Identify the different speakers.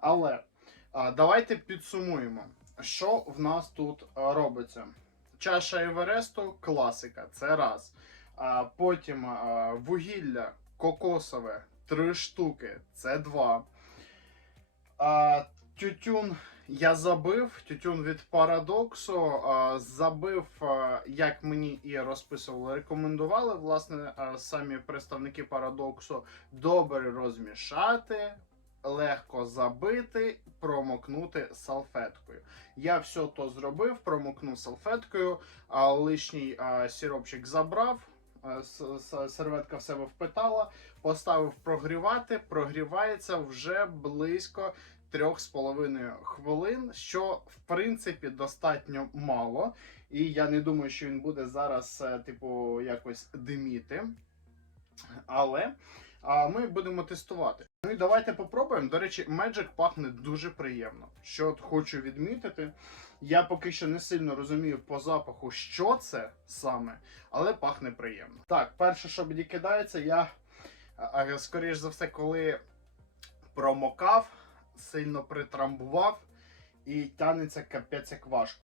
Speaker 1: Але давайте підсумуємо, що в нас тут робиться. Чаша Евересту класика, це раз. Потім вугілля кокосове, три штуки, це два. Тютюн я забив, тютюн від парадоксу. Забив, як мені і розписували, рекомендували, власне, самі представники парадоксу добре розмішати, легко забити, промокнути салфеткою. Я все то зробив, промокнув салфеткою, а лишній а, сиропчик забрав. Серветка в себе впитала, поставив прогрівати. Прогрівається вже близько 3,5 хвилин, що в принципі достатньо мало. І я не думаю, що він буде зараз, е, типу, якось диміти. Але а, ми будемо тестувати. Ну і давайте попробуємо. До речі, Magic пахне дуже приємно. Що от хочу відмітити. Я поки що не сильно розумію по запаху, що це саме, але пахне приємно. Так, перше, що мені кидається, я скоріш за все, коли промокав, сильно притрамбував і тянеться капець як важко.